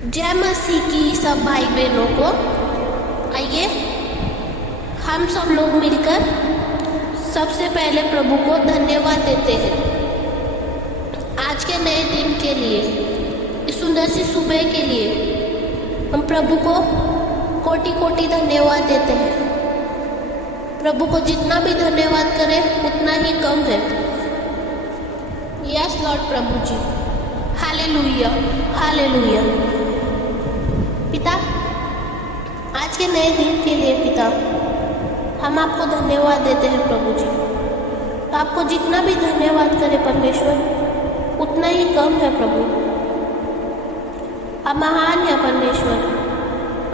जय मसीह की सब भाई बहनों को। आइए हम सब लोग मिलकर सबसे पहले प्रभु को धन्यवाद देते हैं आज के नए दिन के लिए, इस सुंदर सी सुबह के लिए। हम प्रभु को कोटि कोटि धन्यवाद देते हैं। प्रभु को जितना भी धन्यवाद करें उतना ही कम है। यस लॉर्ड प्रभु जी, हालेलुया हालेलुया। पिता, आज के नए दिन के लिए पिता हम आपको धन्यवाद देते हैं प्रभु जी। आपको जितना भी धन्यवाद करें परमेश्वर उतना ही कम है प्रभु। आप महान है परमेश्वर,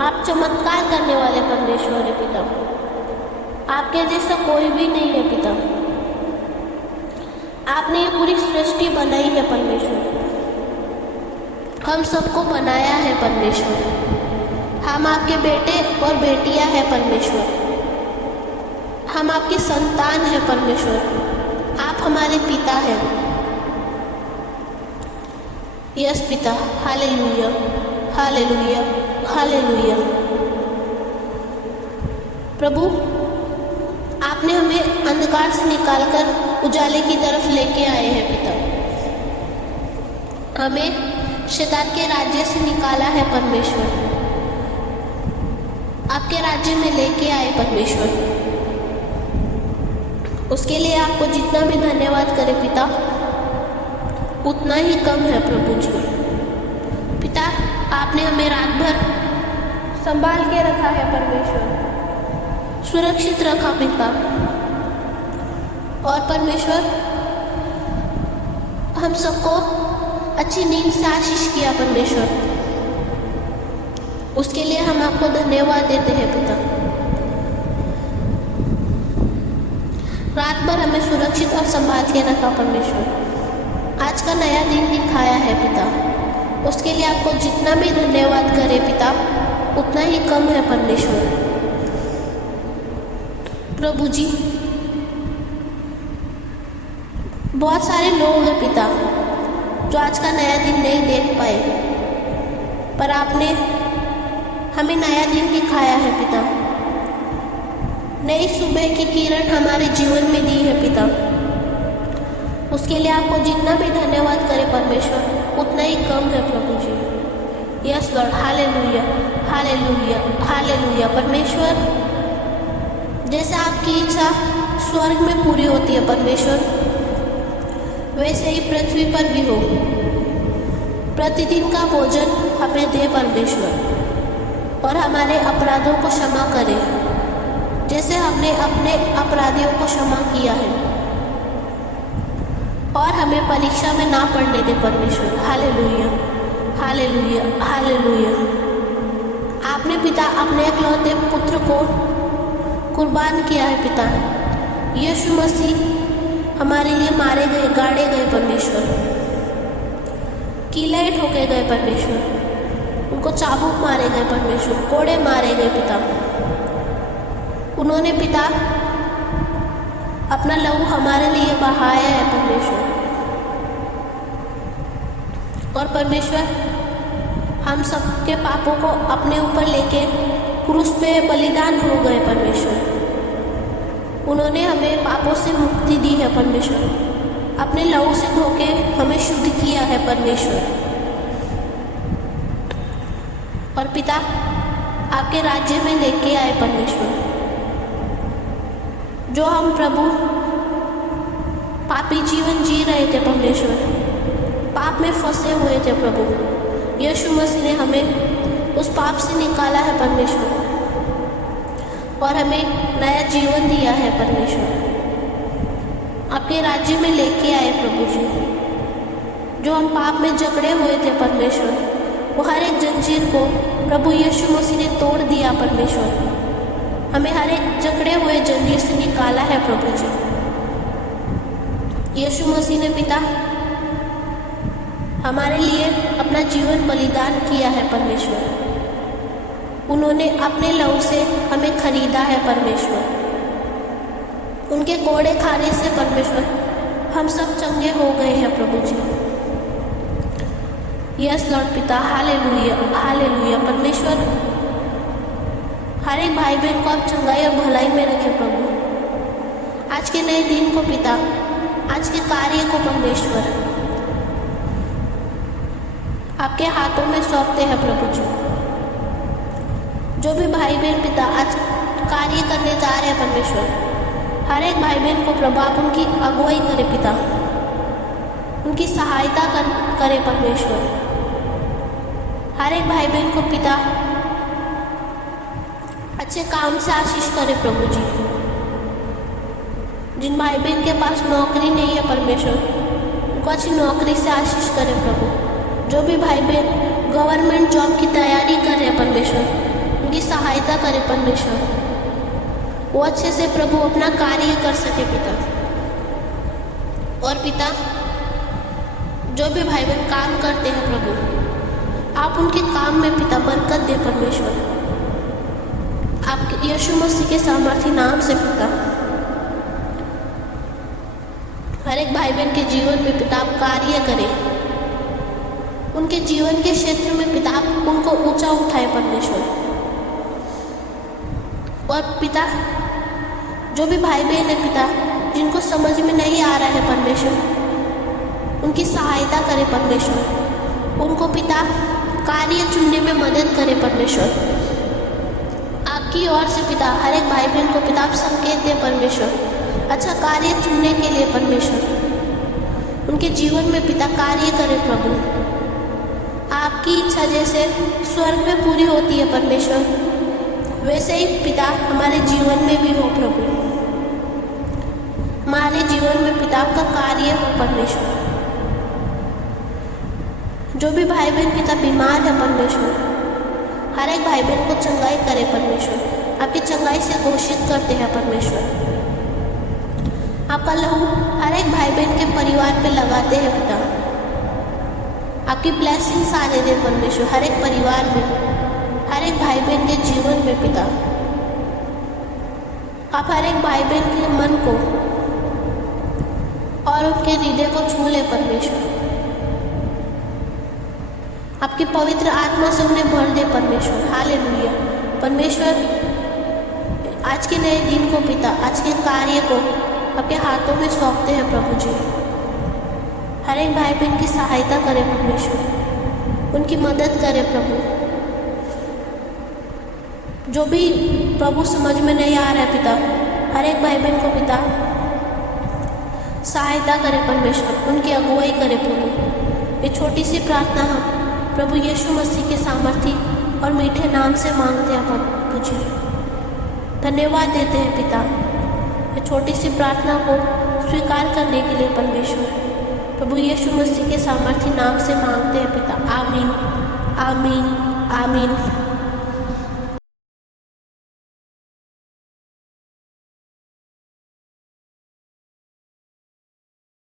आप चमत्कार करने वाले परमेश्वर है पिता। आपके जैसा कोई भी नहीं है पिता। आपने ये पूरी सृष्टि बनाई है परमेश्वर, हम सबको बनाया है परमेश्वर। हम आपके बेटे और बेटियां हैं परमेश्वर। हम आपकी संतान हैं परमेश्वर। आप हमारे पिता हैं। यस पिता, हालेलुया हालेलुया हालेलुया। प्रभु, आपने हमें अंधकार से निकालकर उजाले की तरफ लेके आए हैं पिता। हमें शैतान के राज्य से निकाला है परमेश्वर। आपके राज्य में लेके आए परमेश्वर। उसके लिए आपको जितना भी धन्यवाद करें पिता उतना ही कम है प्रभु जी। पिता, आपने हमें रात भर संभाल के रखा है परमेश्वर, सुरक्षित रखा पिता। और परमेश्वर, हम सबको अच्छी नींद से आशीष किया परमेश्वर। उसके लिए हम आपको धन्यवाद देते हैं पिता। रात भर हमें सुरक्षित और संभाल के रखा परमेश्वर। आज का नया दिन दिखाया है पिता। उसके लिए आपको जितना भी धन्यवाद करें पिता उतना ही कम है परमेश्वर। प्रभु जी, बहुत सारे लोग हैं पिता जो आज का नया दिन नहीं देख पाए, पर आपने हमें नया दिन दिखाया है पिता। नई सुबह की किरण हमारे जीवन में दी है पिता। उसके लिए आपको जितना भी धन्यवाद करें परमेश्वर उतना ही कम है प्रभु जी। Yes lord, hallelujah hallelujah hallelujah. परमेश्वर, जैसे आपकी इच्छा स्वर्ग में पूरी होती है परमेश्वर, वैसे ही पृथ्वी पर भी हो। प्रतिदिन का भोजन हमें दे परमेश्वर, और हमारे अपराधों को क्षमा करें जैसे हमने अपने अपराधियों को क्षमा किया है। और हमें परीक्षा में ना पड़ने दे परमेश्वर। Hallelujah hallelujah hallelujah. आपने पिता अपने इकलौते पुत्र को कुर्बान किया है पिता। यीशु मसीह हमारे लिए मारे गए, गाड़े गए परमेश्वर, कीले ठोके गए परमेश्वर, उनको चाबुक मारे गए परमेश्वर, कोड़े मारे गए पिता। उन्होंने पिता अपना लहू हमारे लिए बहाया है परमेश्वर। और परमेश्वर, हम सबके पापों को अपने ऊपर लेके क्रूस पे बलिदान हो गए परमेश्वर। उन्होंने हमें पापों से मुक्ति दी है परमेश्वर। अपने लहू से धोके हमें शुद्ध किया है परमेश्वर। और पिता, आपके राज्य में लेके आए परमेश्वर। जो हम प्रभु पापी जीवन जी रहे थे परमेश्वर, पाप में फंसे हुए थे प्रभु, यीशु मसीह ने हमें उस पाप से निकाला है परमेश्वर और हमें नया जीवन दिया है परमेश्वर। आपके राज्य में लेके आए प्रभु जी। जो हम पाप में जकड़े हुए थे परमेश्वर, वो हर एक जंजीर को प्रभु यीशु मसीह ने तोड़ दिया परमेश्वर। हमें हर एक जकड़े हुए जंजीर से निकाला है प्रभु जी। यीशु मसीह ने पिता हमारे लिए अपना जीवन बलिदान किया है परमेश्वर। उन्होंने अपने लहू से हमें खरीदा है परमेश्वर। उनके कोड़े खाने से परमेश्वर हम सब चंगे हो गए हैं प्रभु जी। यस लॉर्ड पिता, हालेलुया हालेलुया। परमेश्वर हर एक भाई बहन को आप चंगाई और भलाई में रखें प्रभु। आज के नए दिन को पिता, आज के कार्य को परमेश्वर आपके हाथों में सौंपते हैं प्रभु जी। जो भी भाई बहन पिता आज कार्य करने जा रहे हैं परमेश्वर, हर एक भाई बहन को प्रभु आप उनकी अगुवाई करें पिता, उनकी सहायता करें परमेश्वर। हर एक भाई बहन को पिता अच्छे काम से आशीष करें प्रभु जी। जिन भाई बहन के पास नौकरी नहीं है परमेश्वर, उनको अच्छी नौकरी से आशीष करें प्रभु। जो भी भाई बहन गवर्नमेंट जॉब की तैयारी कर रहे हैं परमेश्वर, उनकी सहायता करें परमेश्वर, वो अच्छे से प्रभु अपना कार्य कर सके पिता। और पिता जो भी भाई बहन काम करते हैं प्रभु, आप उनके काम में पिता बरकत दे परमेश्वर। आपके यीशु मसीह के सामर्थी नाम से पिता हर एक भाई बहन के जीवन में पिता आप कार्य करें, उनके जीवन के क्षेत्र में पिता आप उनको ऊंचा उठाए परमेश्वर। और पिता जो भी भाई बहन है पिता, जिनको समझ में नहीं आ रहा है परमेश्वर, उनकी सहायता करें परमेश्वर। उनको पिता कार्य चुनने में मदद करें परमेश्वर। आपकी ओर से पिता हर एक भाई बहन को पिता आप संकेत दें परमेश्वर, अच्छा कार्य चुनने के लिए परमेश्वर। उनके जीवन में पिता कार्य करें प्रभु। आपकी इच्छा जैसे स्वर्ग में पूरी होती है परमेश्वर, वैसे ही पिता हमारे जीवन में भी हो प्रभु। हमारे जीवन में पिता आपका कार्य हो परमेश्वर। जो भी भाई बहन पिता बीमार है परमेश्वर, हर एक भाई बहन को चंगाई करे परमेश्वर। आपकी चंगाई से घोषित करते हैं परमेश्वर। आपका लहू हर एक भाई बहन के परिवार पे लगाते हैं पिता। आपकी ब्लेसिंग्स आने दें परमेश्वर हर एक परिवार में, हर एक भाई बहन के जीवन में पिता। आप हर एक भाई बहन के मन को और उनके हृदय को छू ले परमेश्वर। आपकी पवित्र आत्मा से उन्हें भर दे परमेश्वर। हालेलुया। परमेश्वर आज के नए दिन को पिता, आज के कार्य को आपके हाथों में सौंपते हैं प्रभु जी। हर एक भाई बहन की सहायता करें परमेश्वर, उनकी मदद करें प्रभु। जो भी प्रभु समझ में नहीं आ रहा है पिता, हर एक भाई बहन को पिता सहायता करें परमेश्वर, उनकी अगुवाई करें प्रभु। ये छोटी सी प्रार्थना हम प्रभु यीशु मसीह के सामर्थी और मीठे नाम से मांगते हैं प्रभु जी। धन्यवाद देते हैं पिता ये छोटी सी प्रार्थना को स्वीकार करने के लिए परमेश्वर। प्रभु यीशु मसीह के सामर्थी नाम से मांगते हैं पिता। आमीन आमीन आमीन।